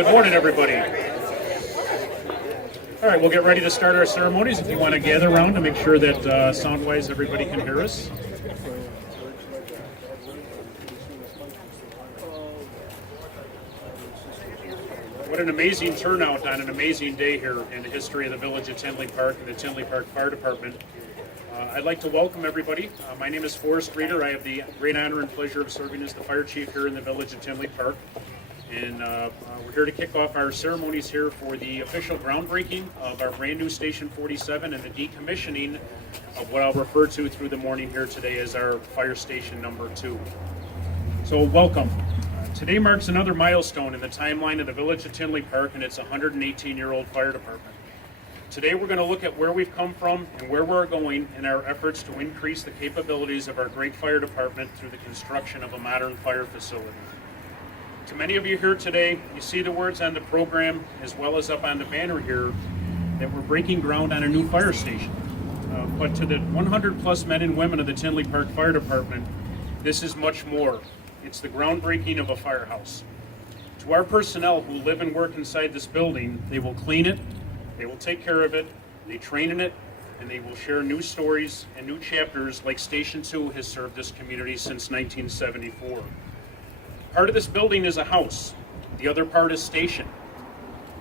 Good morning, everybody. All right, we'll get ready to start our ceremonies. If you want to gather around to make sure that sound-wise everybody can hear us. What an amazing turnout on an amazing day here in the history of the village of Tinley Park and the Tinley Park Fire Department. I'd like to welcome everybody. My name is Forrest Reeder. I have the great honor and pleasure of serving as the fire chief here in the village of Tinley Park. And we're here to kick off our ceremonies here for the official groundbreaking of our brand new Station 47 and the decommissioning of what I'll refer to through the morning here today as our fire station number 2. So welcome. Today marks another milestone in the timeline of the village of Tinley Park and its 118-year-old fire department. Today we're going to look at where we've come from and where we're going in our efforts to increase the capabilities of our great fire department through the construction of a modern fire facility. To many of you here today, you see the words on the program as well as up on the banner here that we're breaking ground on a new fire station. But to the 100 plus men and women of the Tinley Park Fire Department, this is much more. It's the groundbreaking of a firehouse. To our personnel who live and work inside this building, they will clean it, they will take care of it, they train in it, and they will share new stories and new chapters like Station 2 has served this community since 1974. Part of this building is a house. The other part is station.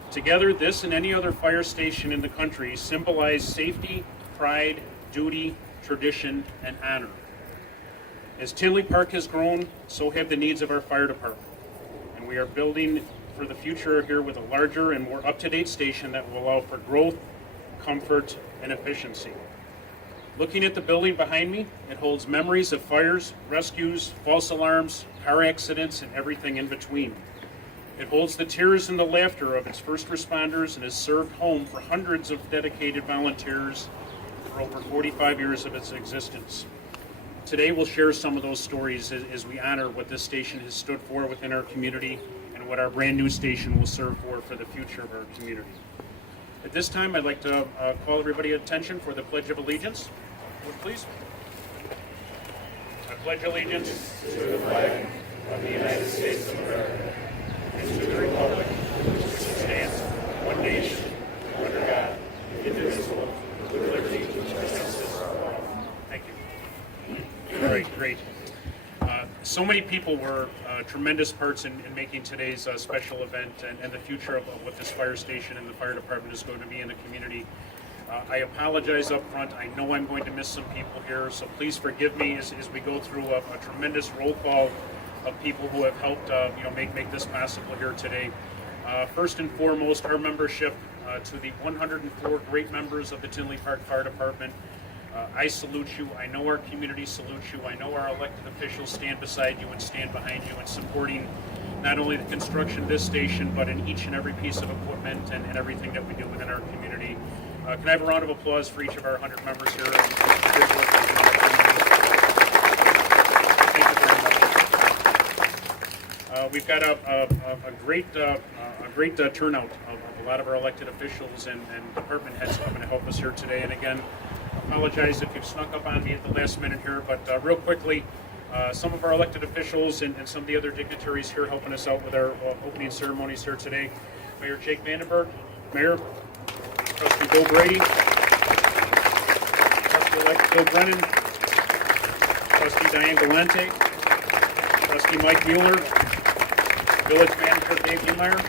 Together, this and any other fire station in the country symbolize safety, pride, duty, tradition, and honor. As Tinley Park has grown, so have the needs of our fire department. And we are building for the future here with a larger and more up-to-date station that will allow for growth, comfort, and efficiency. Looking at the building behind me, it holds memories of fires, rescues, false alarms, car accidents, and everything in between. It holds the tears and the laughter of its first responders and has served home for hundreds of dedicated volunteers for over 45 years of its existence. Today we'll share some of those stories as we honor what this station has stood for within our community and what our brand new station will serve for the future of our community. At this time, I'd like to call everybody's attention for the Pledge of Allegiance. Please. I pledge allegiance to the flag of the United States of America and to the republic which stands one nation, under God, indivisible, with liberty and justice for all. Thank you. Great. So many people were tremendous parts in making today's special event and the future of what this fire station and the fire department is going to be in the community. I apologize up front. I know I'm going to miss some people here, so please forgive me as we go through a tremendous roll call of people who have helped make this possible here today. First and foremost, our membership to the 104 great members of the Tinley Park Fire Department. I salute you. I know our community salutes you. I know our elected officials stand beside you and stand behind you in supporting not only the construction of this station, but in each and every piece of equipment and everything that we do within our community. Can I have a round of applause for each of our 100 members here? Thank you very much. We've got a great turnout of a lot of our elected officials and department heads coming to help us here today. And again, apologize if you've snuck up on me at the last minute here, but real quickly, some of our elected officials and some of the other dignitaries here helping us out with our opening ceremonies here today. Mayor Jake Vandenberg, Mayor, Trustee Bill Brady, Trustee-elect Bill Brennan, Trustee Diane Galante, Trustee Mike Mueller, Village Manager Dave Niemeyer,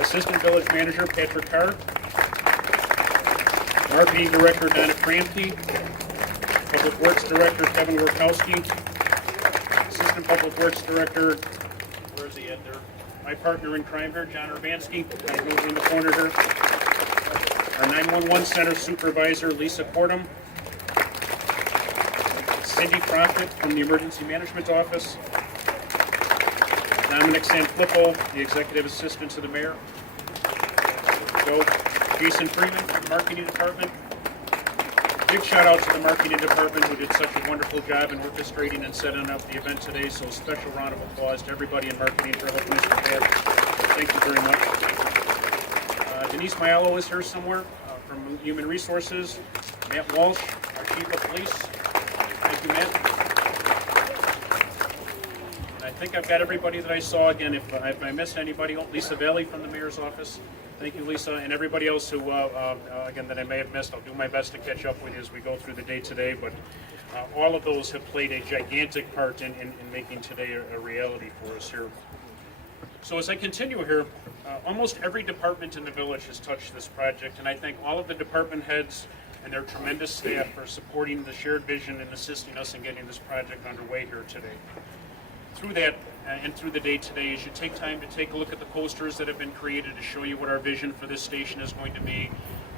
Assistant Village Manager Patrick Carr, Marketing Director Donna Kramke, Public Works Director Kevin Workowski, Assistant Public Works Director, where's he at there? My partner in crime here, John Urbanski, kind of over in the corner here. Our 911 Center Supervisor, Lisa Cordham. Cindy Crockett from the Emergency Management Office. Dominic Sanfilippo, the Executive Assistant to the Mayor. Go. Jason Freeman from the Marketing Department. Big shout out to the Marketing Department who did such a wonderful job in orchestrating and setting up the event today. So a special round of applause to everybody in marketing for helping us with that. Thank you very much. Denise Maiello is here somewhere from Human Resources. Matt Walsh, our Chief of Police. Thank you, Matt. think I've got everybody that I saw. Again, if I missed anybody, Lisa Valley from the mayor's office. Thank you, Lisa, and everybody else who, again, that I may have missed. I'll do my best to catch up with you as we go through the day today, but all of those have played a gigantic part in making today a reality for us here. So as I continue here, almost every department in the village has touched this project, and I thank all of the department heads and their tremendous staff for supporting the shared vision and assisting us in getting this project underway here today. Through that and through the day today, as you take time to take a look at the posters that have been created to show you what our vision for this station is going to be,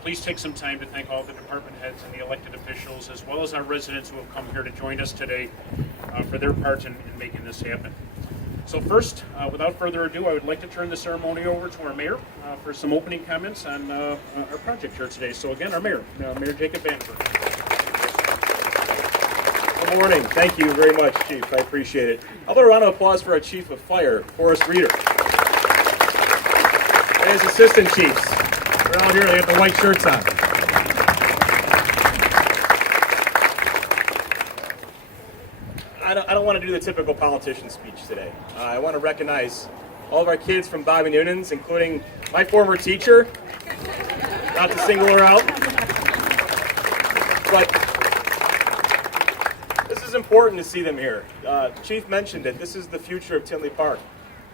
please take some time to thank all the department heads and the elected officials, as well as our residents who have come here to join us today for their part in making this happen. So first, without further ado, I would like to turn the ceremony over to our mayor for some opening comments on our project here today. So again, our mayor, Mayor Jacob Banford. Good morning. Thank you very much, Chief. I appreciate it. How about a round of applause for our Chief of Fire, Forrest Reeder. And his assistant chiefs. They're out here, they have the white shirts on. I don't want to do the typical politician speech today. I want to recognize all of our kids from Bobby Noonan's, including my former teacher. Not to single her out. But this is important to see them here. Chief mentioned it. This is the future of Tinley Park,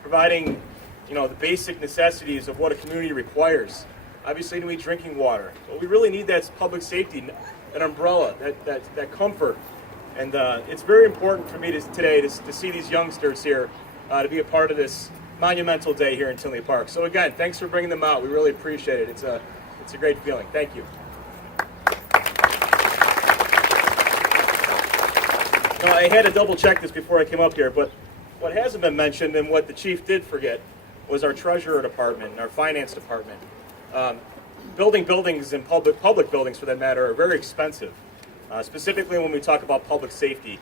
providing, the basic necessities of what a community requires. Obviously, we need drinking water. What we really need, that's public safety, that umbrella, that comfort. And it's very important for me today to see these youngsters here, to be a part of this monumental day here in Tinley Park. So again, thanks for bringing them out. We really appreciate it. It's a great feeling. Thank you. I had to double check this before I came up here, but what hasn't been mentioned and what the chief did forget was our treasurer department and our finance department. Building buildings and public buildings, for that matter, are very expensive. Specifically when we talk about public safety.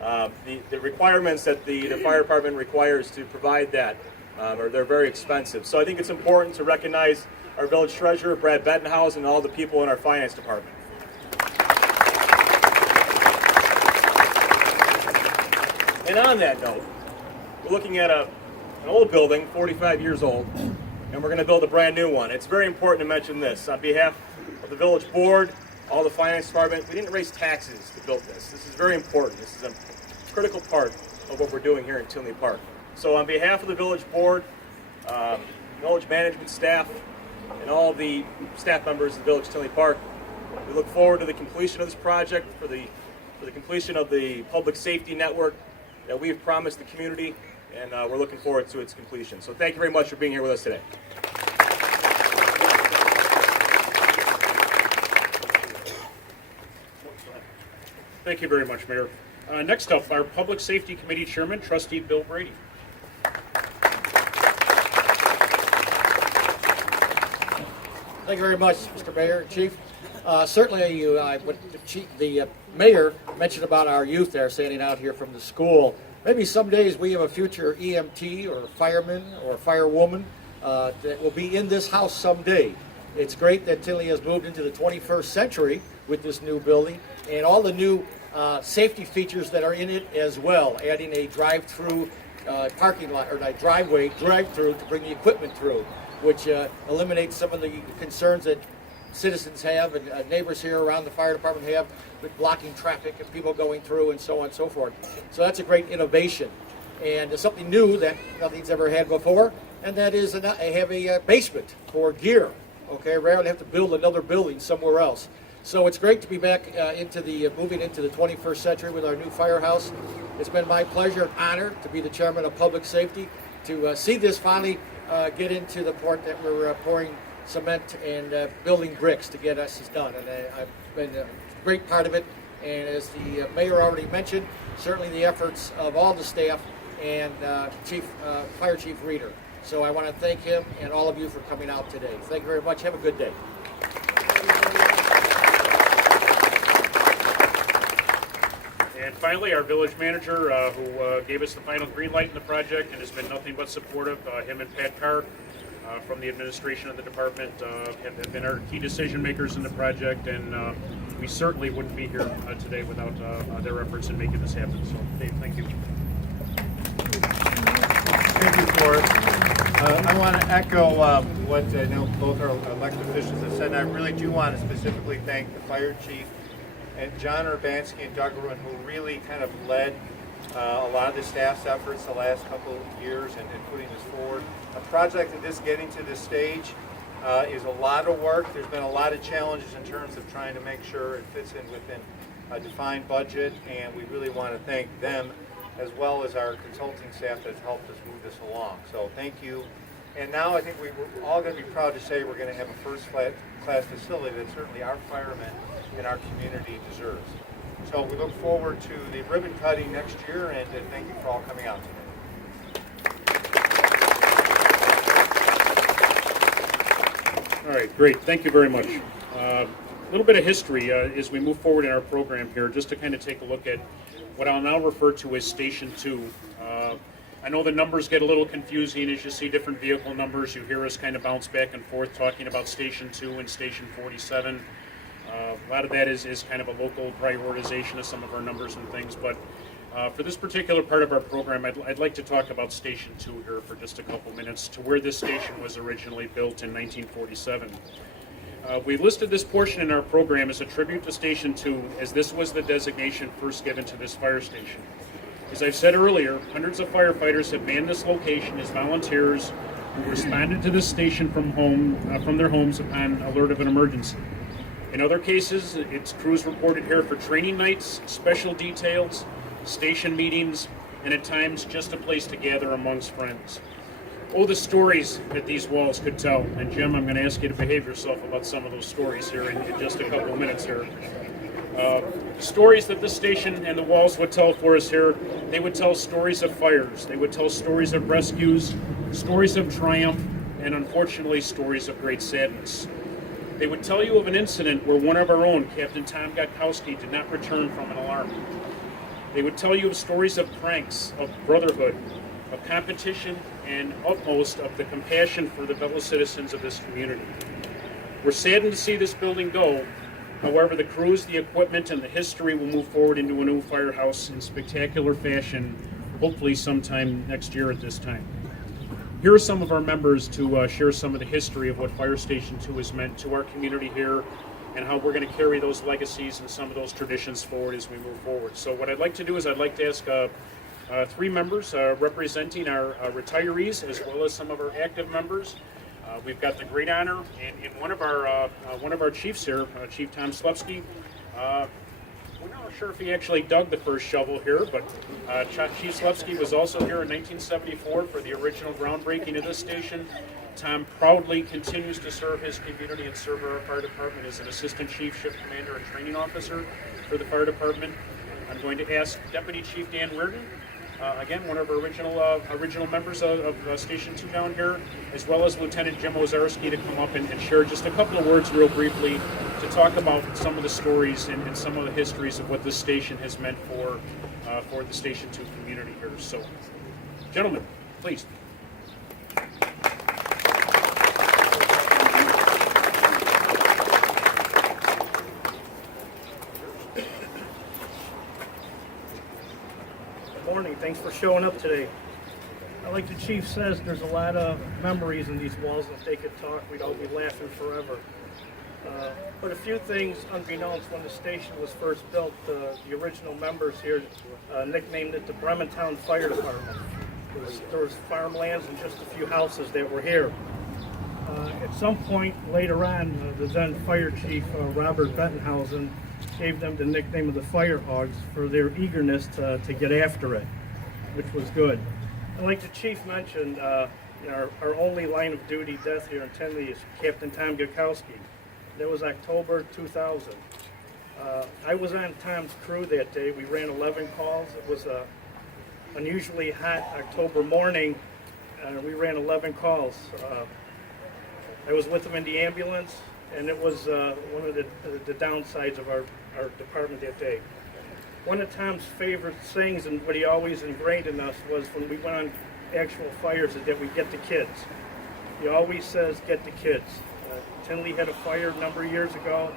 The requirements that the fire department requires to provide that, they're very expensive. So I think it's important to recognize our village treasurer, Brad Bettenhouse, and all the people in our finance department. And on that note, we're looking at an old building, 45 years old, and we're going to build a brand new one. It's very important to mention this. On behalf of the village board, all the finance department, we didn't raise taxes to build this. This is very important. This is a critical part of what we're doing here in Tinley Park. So on behalf of the village board, village management staff, and all the staff members of the village of Tinley Park, we look forward to the completion of this project, for the completion of the public safety network that we've promised the community, and we're looking forward to its completion. So thank you very much for being here with us today. Thank you very much, Mayor. Next up, our Public Safety Committee Chairman, Trustee Bill Brady. Thank you very much, Mr. Mayor and Chief. Certainly, what the mayor mentioned about our youth there standing out here from the school. Maybe some days we have a future EMT or fireman or firewoman that will be in this house someday. It's great that Tinley has moved into the 21st century with this new building and all the new safety features that are in it as well, adding a drive-through parking lot or a driveway drive-through to bring the equipment through, which eliminates some of the concerns that citizens have and neighbors here around the fire department have with blocking traffic and people going through and so on and so forth. So that's a great innovation. And it's something new that nothing's ever had before, and that is have a basement for gear. Okay, rather than have to build another building somewhere else. So it's great to be back moving into the 21st century with our new firehouse. It's been my pleasure and honor to be the chairman of public safety, to see this finally get into the point that we're pouring cement and building bricks to get us done. And I've been a great part of it. And as the mayor already mentioned, certainly the efforts of all the staff and Fire Chief Reeder. So I want to thank him and all of you for coming out today. Thank you very much. Have a good day. And finally, our village manager, who gave us the final green light in the project and has been nothing but supportive, him and Pat Carr from the administration of the department have been our key decision makers in the project, and we certainly wouldn't be here today without their efforts in making this happen. So, Dave, thank you. report. I want to echo what I know both our elected officials have said, and I really do want to specifically thank the fire chief and John Urbanski and Doug Ruin, who really kind of led a lot of the staff's efforts the last couple of years in putting this forward. A project of this getting to this stage is a lot of work. There's been a lot of challenges in terms of trying to make sure it fits in within a defined budget, and we really want to thank them as well as our consulting staff that's helped us move this along. So thank you. And now I think we're all going to be proud to say we're going to have a first-class facility that certainly our firemen and our community deserves. So we look forward to the ribbon cutting next year, and thank you for all coming out today. All right, great. Thank you very much. A little bit of history as we move forward in our program here, just to kind of take a look at what I'll now refer to as Station 2. I know the numbers get a little confusing as you see different vehicle numbers. You hear us kind of bounce back and forth talking about Station 2 and Station 47. A lot of that is kind of a local prioritization of some of our numbers and things, but for this particular part of our program, I'd like to talk about Station 2 here for just a couple minutes, to where this station was originally built in 1947. We listed this portion in our program as a tribute to Station 2, as this was the designation first given to this fire station. As I've said earlier, hundreds of firefighters have manned this location as volunteers who responded to this station from their homes upon alert of an emergency. In other cases, it's crews reported here for training nights, special details, station meetings, and at times just a place to gather amongst friends. Oh, the stories that these walls could tell. And Jim, I'm going to ask you to behave yourself about some of those stories here in just a couple of minutes here. Stories that the station and the walls would tell for us here. They would tell stories of fires. They would tell stories of rescues, stories of triumph, and unfortunately stories of great sadness. They would tell you of an incident where one of our own, Captain Tom Gotkowski, did not return from an alarm. They would tell you of stories of pranks, of brotherhood, of competition, and utmost of the compassion for the fellow citizens of this community. We're saddened to see this building go. However, the crews, the equipment, and the history will move forward into a new firehouse in spectacular fashion, hopefully sometime next year at this time. Here are some of our members to share some of the history of what Fire Station 2 has meant to our community here, and how we're going to carry those legacies and some of those traditions forward as we move forward. So what I'd like to do is I'd like to ask three members representing our retirees as well as some of our active members. We've got the great honor in one of our chiefs here, Chief Tom Slepsky. We're not sure if he actually dug the first shovel here, but Chief Slepsky was also here in 1974 for the original groundbreaking of this station. Tom proudly continues to serve his community and serve our fire department as an assistant chief, shift commander, and training officer for the fire department. I'm going to ask Deputy Chief Dan Reardon, again, one of our original members of Station 2 down here, as well as Lieutenant Jim Ozarski, to come up and share just a couple of words real briefly to talk about some of the stories and some of the histories of what this station has meant for the Station 2 community here. So, gentlemen, please. Morning. Thanks for showing up today. Like the chief says, there's a lot of memories in these walls. If they could talk, we'd all be laughing forever. But a few things unbeknownst, when the station was first built, the original members here nicknamed it the Brementown Fire Department. There was farmlands and just a few houses that were here. At some point later on, the then fire chief, Robert Bettenhausen, gave them the nickname of the Fire Hogs for their eagerness to get after it, which was good. And like the chief mentioned, our only line of duty death here in Tinley is Captain Tom Gotkowski. That was October 2000. I was on Tom's crew that day. We ran 11 calls. It was an unusually hot October morning. We ran 11 calls. I was with him in the ambulance, and it was one of the downsides of our department that day. One of Tom's favorite sayings, and what he always ingrained in us, was when we went on actual fires, is that we get the kids. He always says, get the kids. Tinley had a fire a number of years ago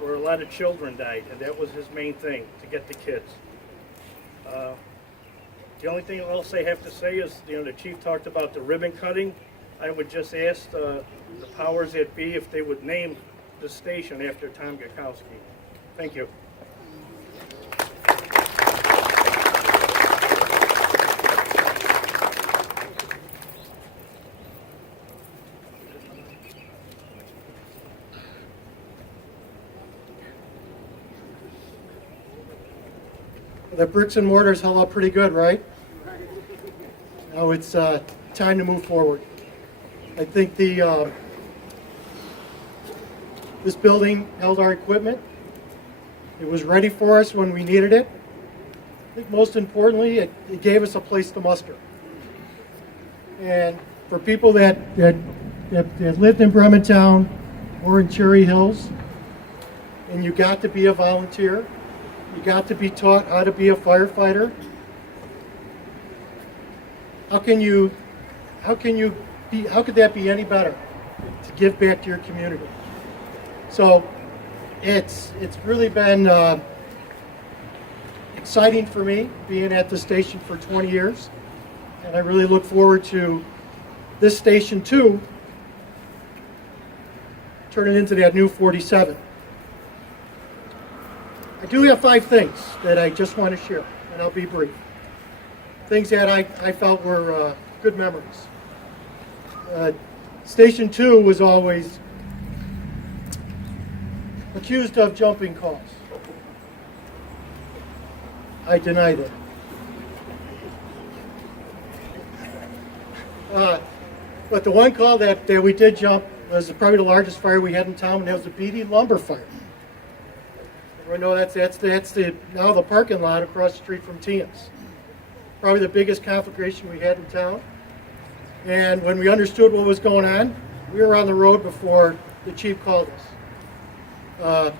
where a lot of children died, and that was his main thing, to get the kids. The only thing else I have to say is, the chief talked about the ribbon cutting. I would just ask the powers that be if they would name the station after Tom Gakowski. Thank you. The bricks and mortars held up pretty good, right? Now it's time to move forward. I think this building held our equipment. It was ready for us when we needed it. I think most importantly, it gave us a place to muster. And for people that lived in Brementown or in Cherry Hills, and you got to be a volunteer, you got to be taught how to be a firefighter. How could that be any better to give back to your community? So it's really been exciting for me being at the station for 20 years. And I really look forward to this station too, turning into that new 47. I do have 5 things that I just want to share, and I'll be brief. Things that I felt were good memories. Station 2 was always accused of jumping calls. I deny that. But the one call that we did jump was probably the largest fire we had in town, and that was the Brady lumber fire. I know that's now the parking lot across the street from Tia's. Probably the biggest conflagration we had in town. And when we understood what was going on, we were on the road before the chief called us.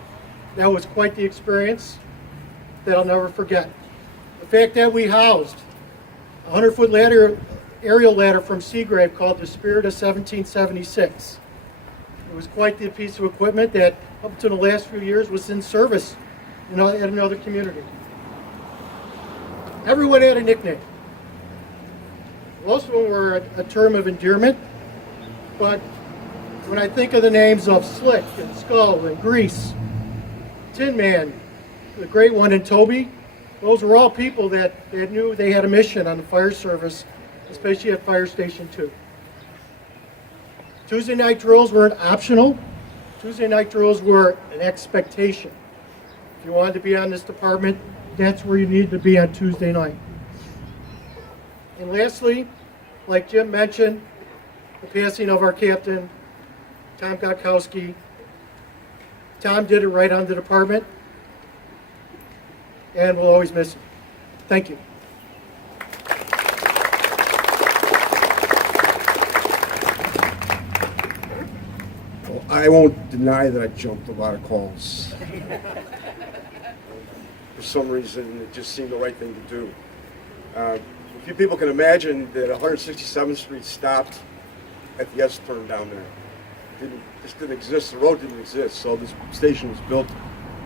That was quite the experience that I'll never forget. The fact that we housed a 100-foot ladder, aerial ladder from Seagrave called the Spirit of 1776. It was quite the piece of equipment that up until the last few years was in service at another community. Everyone had a nickname. Most of them were a term of endearment, but when I think of the names of Slick and Skull and Grease, Tin Man, the Great One, and Toby, those were all people that knew they had a mission on the fire service, especially at Fire Station 2. Tuesday night drills weren't optional. Tuesday night drills were an expectation. If you wanted to be on this department, that's where you needed to be on Tuesday night. And lastly, like Jim mentioned, the passing of our captain, Tom Gakowski. Tom did it right on the department, and we'll always miss him. Thank you. Well, I won't deny that I jumped a lot of calls. For some reason, it just seemed the right thing to do. A few people can imagine that 167th Street stopped at the S-turn down there. This didn't exist. The road didn't exist, so this station was built to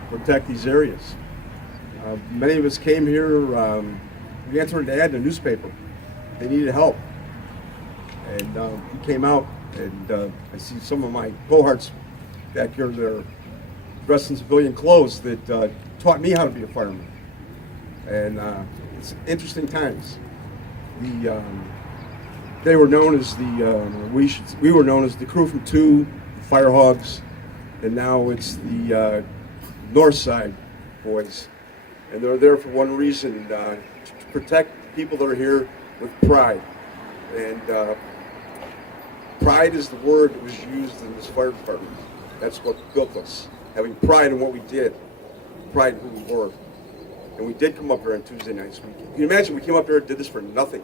protect these areas. Many of us came here. We answered an ad in a newspaper. They needed help, and we came out. And I see some of my cohorts back here that are dressed in civilian clothes that taught me how to be a fireman. And it's interesting times. They were known as we were known as the crew from 2, the Fire Hogs, and now it's the North Side Boys. And they're there for one reason, to protect people that are here with pride. And pride is the word that was used in this fire department. That's what built us. Having pride in what we did, pride in who we were. And we did come up here on Tuesday nights. Can you imagine we came up here and did this for nothing?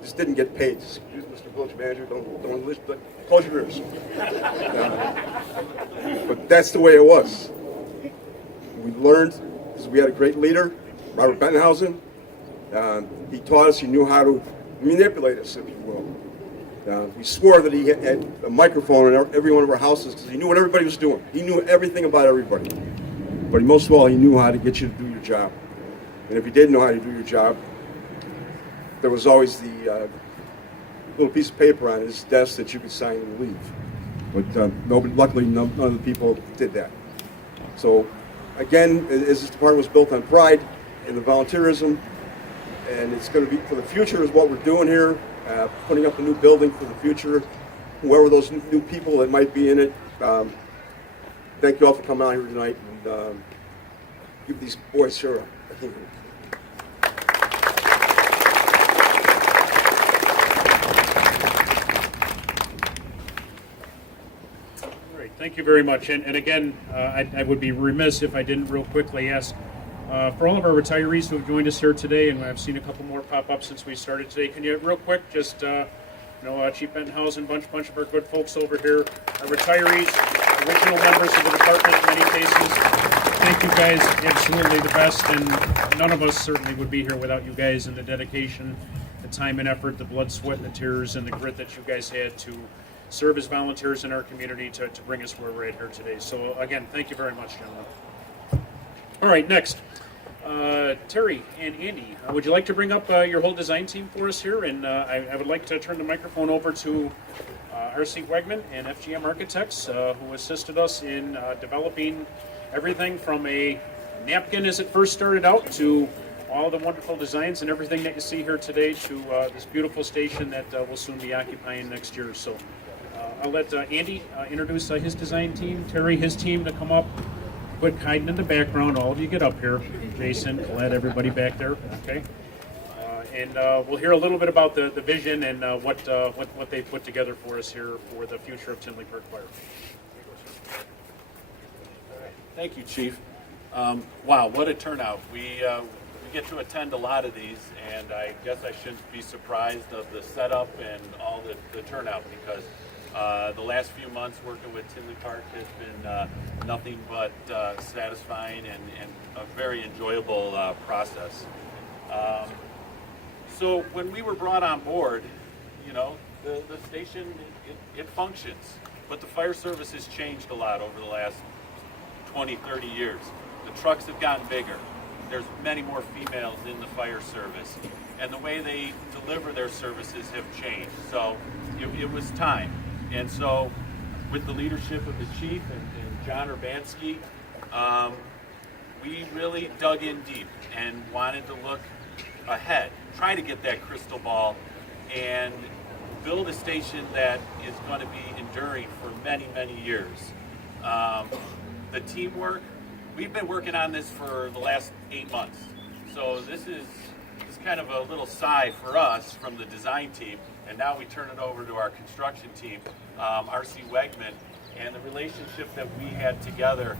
Just didn't get paid. Excuse Mr. Village Manager, don't listen, but close your ears. But that's the way it was. We learned, because we had a great leader, Robert Benthausen. He taught us, he knew how to manipulate us, if you will. We swore that he had a microphone in every one of our houses because he knew what everybody was doing. He knew everything about everybody. But most of all, he knew how to get you to do your job. And if you didn't know how to do your job, there was always the little piece of paper on his desk that you could sign and leave. But nobody, luckily, none of the people did that. So, again, as this department was built on pride and the volunteerism, and it's going to be for the future is what we're doing here, putting up a new building for the future, whoever those new people that might be in it. Thank you all for coming out here tonight and give these boys here a hand. Thank you very much. And again, I would be remiss if I didn't real quickly ask for all of our retirees who have joined us here today, and I've seen a couple more pop up since we started today. Can you real quick just, Chief Bentonhausen, bunch of our good folks over here, our retirees, original members of the department in many cases. Thank you guys, absolutely the best, and none of us certainly would be here without you guys and the dedication, the time and effort, the blood, sweat, and the tears, and the grit that you guys had to serve as volunteers in our community to bring us where we're at here today. So again, thank you very much, gentlemen. All right, next, Terry and Andy, would you like to bring up your whole design team for us here? And I would like to turn the microphone over to R.C. Wegman and FGM Architects, who assisted us in developing everything from a napkin as it first started out to all the wonderful designs and everything that you see here today to this beautiful station that we'll soon be occupying next year. So I'll let Andy introduce his design team, Terry, his team to come up. Quit hiding in the background. All of you get up here. Jason, Colette, everybody back there. Okay. And we'll hear a little bit about the vision and what they put together for us here for the future of Tinley Park Fire. Thank you, Chief. Wow, what a turnout. We get to attend a lot of these, and I guess I shouldn't be surprised of the setup and all the turnout, because the last few months working with Tinley Park has been nothing but satisfying and a very enjoyable process. So when we were brought on board, the station, it functions, but the fire service has changed a lot over the last 20, 30 years. The trucks have gotten bigger. There's many more females in the fire service, and the way they deliver their services have changed. So it was time. And so with the leadership of the chief and John Urbanski, we really dug in deep and wanted to look ahead, try to get that crystal ball and build a station that is going to be enduring for many, many years. The teamwork, we've been working on this for the last 8 months. So this is kind of a little sigh for us from the design team, and now we turn it over to our construction team, R.C. Wegman, and the relationship that we had together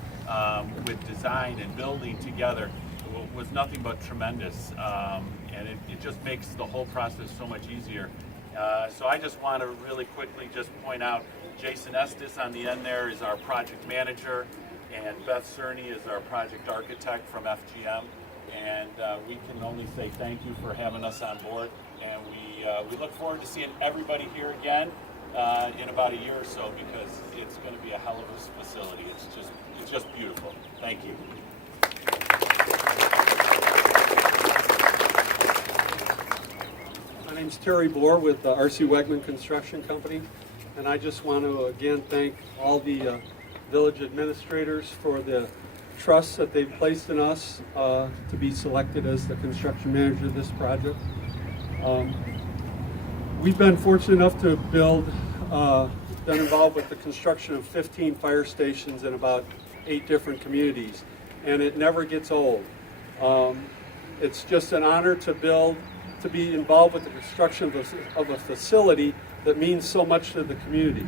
with design and building together was nothing but tremendous, and it just makes the whole process so much easier. So I just want to really quickly just point out Jason Estes on the end there is our project manager, and Beth Cerny is our project architect from FGM. And we can only say thank you for having us on board, and we look forward to seeing everybody here again in about a year or so, because it's going to be a hell of a facility. It's just beautiful. Thank you. My name's Terry Bohr with R.C. Wegman Construction Company, and I just want to again thank all the village administrators for the trust that they've placed in us to be selected as the construction manager of this project. We've been fortunate enough to been involved with the construction of 15 fire stations in about 8 different communities, and it never gets old. It's just an honor to be involved with the construction of a facility that means so much to the community.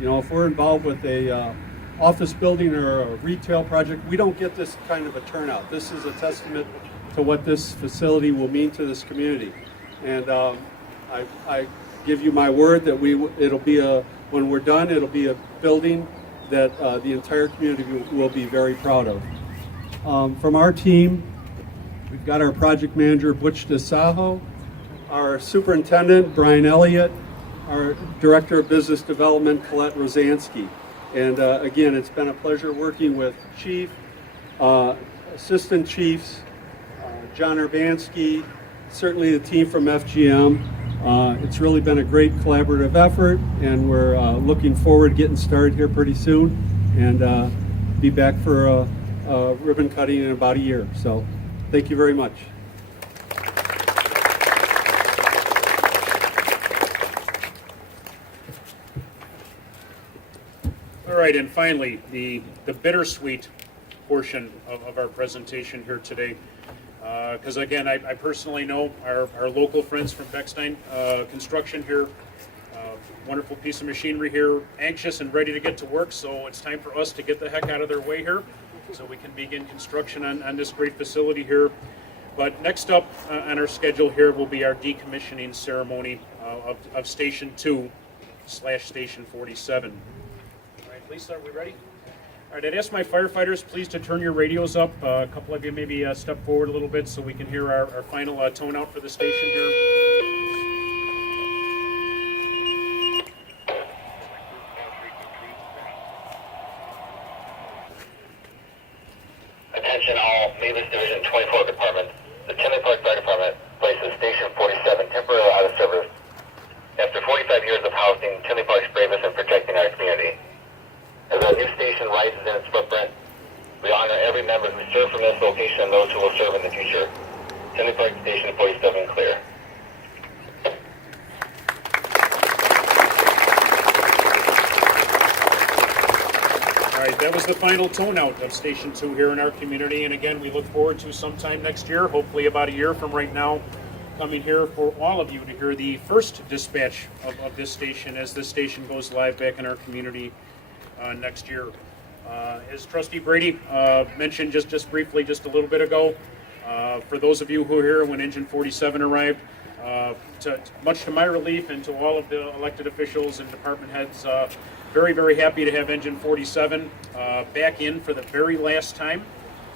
If we're involved with a office building or a retail project, we don't get this kind of a turnout. This is a testament to what this facility will mean to this community. And I give you my word that when we're done, it'll be a building that the entire community will be very proud of. From our team, we've got our project manager, Butch DeSajo, our superintendent, Brian Elliott, our director of business development, Colette Rosansky. And again, it's been a pleasure working with Chief, Assistant Chiefs, John Urbanski, certainly the team from FGM. It's really been a great collaborative effort, and we're looking forward to getting started here pretty soon, and be back for a ribbon cutting in about a year. So thank you very much. All right, and finally, the bittersweet portion of our presentation here today. Because again, I personally know our local friends from Beckstein Construction here, wonderful piece of machinery here, anxious and ready to get to work, so it's time for us to get the heck out of their way here so we can begin construction on this great facility here. But next up on our schedule here will be our decommissioning ceremony of Station 2/Station 47. All right, Lisa, are we ready? All right, I'd ask my firefighters please to turn your radios up. A couple of you maybe step forward a little bit so we can hear our final tone out for the station here. Attention all Mavis Division 24 departments. The Tinley Park Fire Department places Station 47 temporarily out of service. After 45 years of housing Tinley Park's bravest and protecting our community. As our new station rises in its footprint, we honor every member who served from this location and those who will serve in the future. Tinley Park Station 47 clear. All right, that was the final tone out of Station 2 here in our community. And again, we look forward to sometime next year, hopefully about a year from right now, coming here for all of you to hear the first dispatch of this station as this station goes live back in our community next year. As Trustee Brady mentioned just briefly just a little bit ago, for those of you who were here when Engine 47 arrived, much to my relief and to all of the elected officials and department heads, very, very happy to have Engine 47 back in for the very last time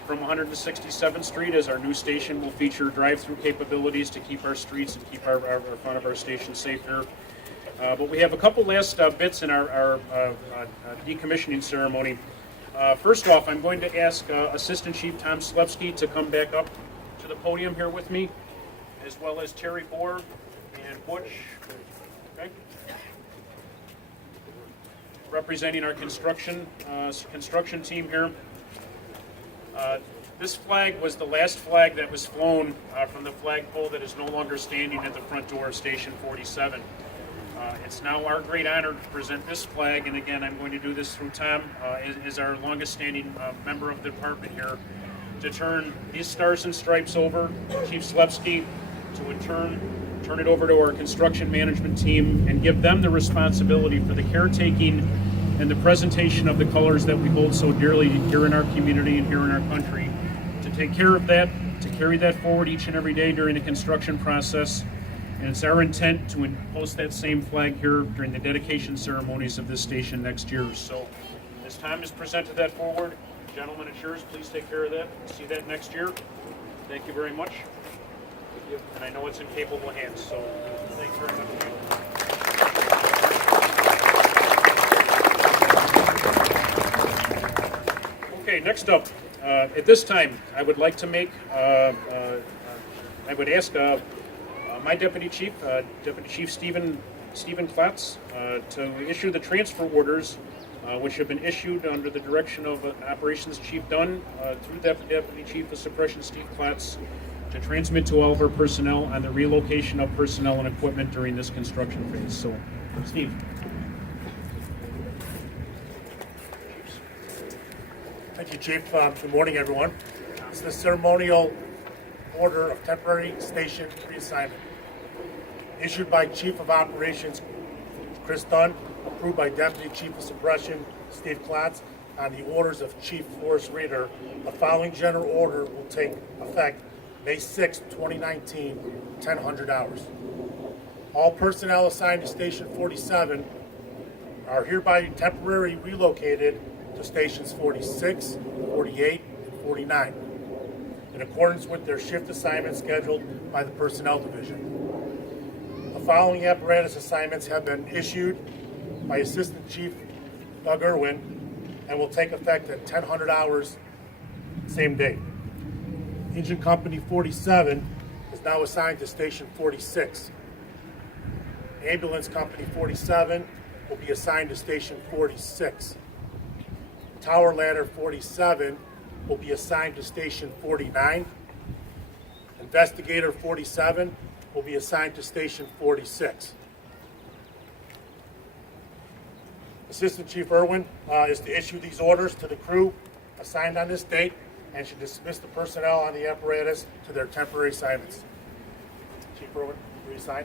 from 167th Street, as our new station will feature drive-through capabilities to keep our streets and keep our front of our station safe here. But we have a couple last bits in our decommissioning ceremony. First off, I'm going to ask Assistant Chief Tom Slepsky to come back up to the podium here with me, as well as Terry Bohr and Butch, okay? Representing our construction team here. This flag was the last flag that was flown from the flagpole that is no longer standing at the front door of Station 47. It's now our great honor to present this flag, and again, I'm going to do this through Tom, as our longest-standing member of the department here, to turn these stars and stripes over to Chief Slepsky, to in turn it over to our construction management team, and give them the responsibility for the caretaking and the presentation of the colors that we hold so dearly here in our community and here in our country, to take care of that, to carry that forward each and every day during the construction process. And it's our intent to post that same flag here during the dedication ceremonies of this station next year. So as Tom has presented that forward, gentlemen, it's yours. Please take care of that. We'll see that next year. Thank you very much. And I know it's in capable hands, so thank you very much. Okay, next up, at this time, I would like to make, I would ask my Deputy Chief, Deputy Chief Stephen Klatz, to issue the transfer orders which have been issued under the direction of Operations Chief Dunn through Deputy Chief of Suppression Steve Klatz, to transmit to all of our personnel on the relocation of personnel and equipment during this construction phase. So, Steve. Thank you, Chief. Good morning, everyone. It's the ceremonial order of temporary station reassignment issued by Chief of Operations Chris Dunn, approved by Deputy Chief of Suppression Steve Klatz, on the orders of Chief Forrest Reeder. The following general order will take effect May 6, 2019, 1000 hours. All personnel assigned to Station 47 are hereby temporarily relocated to Stations 46, 48, and 49, in accordance with their shift assignments scheduled by the Personnel Division. The following apparatus assignments have been issued by Assistant Chief Doug Irwin and will take effect at 1000 hours same day. Engine Company 47 is now assigned to Station 46. Ambulance Company 47 will be assigned to Station 46. Tower Ladder 47 will be assigned to Station 49. Investigator 47 will be assigned to Station 46. Assistant Chief Irwin is to issue these orders to the crew assigned on this date and should dismiss the personnel on the apparatus to their temporary assignments. Chief Irwin, reassign.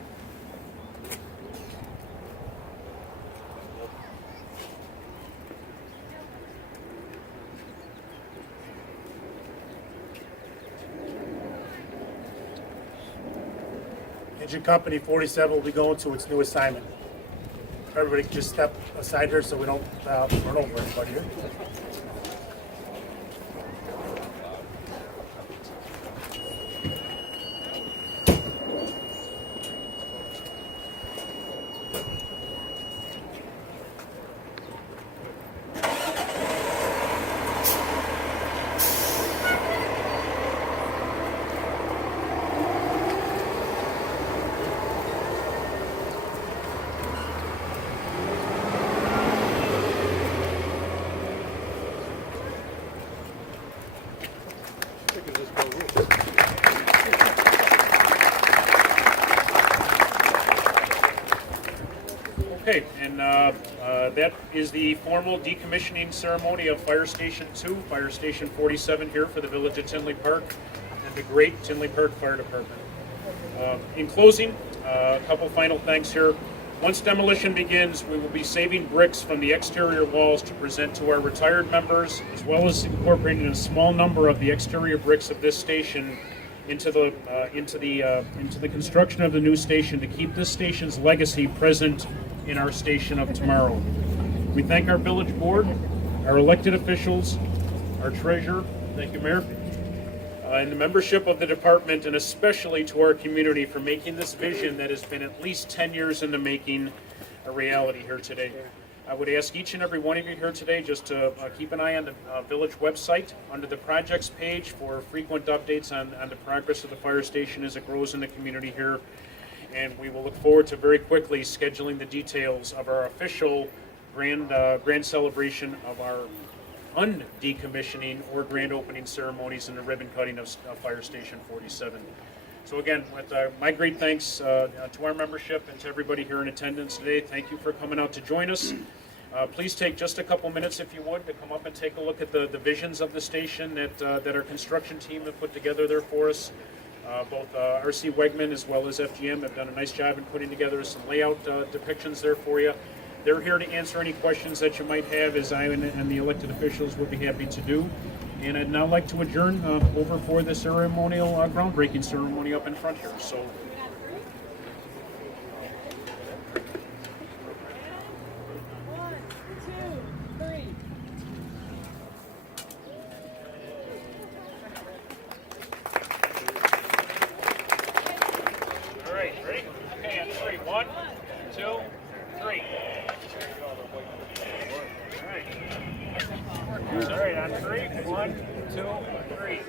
Engine Company 47 will be going to its new assignment. Everybody just step aside here so we don't run over everybody here. Okay, and that is the formal decommissioning ceremony of Fire Station 2, Fire Station 47 here for the Village of Tinley Park and the great Tinley Park Fire Department. In closing, a couple final thanks here. Once demolition begins, we will be saving bricks from the exterior walls to present to our retired members, as well as incorporating a small number of the exterior bricks of this station into the construction of the new station to keep this station's legacy present in our station of tomorrow. We thank our village board, our elected officials, our treasurer, thank you, Mayor, and the membership of the department, and especially to our community for making this vision that has been at least 10 years in the making a reality here today. I would ask each and every one of you here today just to keep an eye on the village website under the projects page for frequent updates on the progress of the fire station as it grows in the community here. And we will look forward to very quickly scheduling the details of our official grand celebration of our undecommissioning or grand opening ceremonies and the ribbon cutting of Fire Station 47. So again, with my great thanks to our membership and to everybody here in attendance today, thank you for coming out to join us. Please take just a couple minutes, if you would, to come up and take a look at the visions of the station that our construction team have put together there for us. Both R.C. Wegman as well as FGM have done a nice job in putting together some layout depictions there for you. They're here to answer any questions that you might have, as I and the elected officials would be happy to do. And I'd now like to adjourn over for the ceremonial groundbreaking ceremony up in front here. So. All right, ready? Okay, on three. 1, 2, 3. All right, on 3. 1, 2, 3.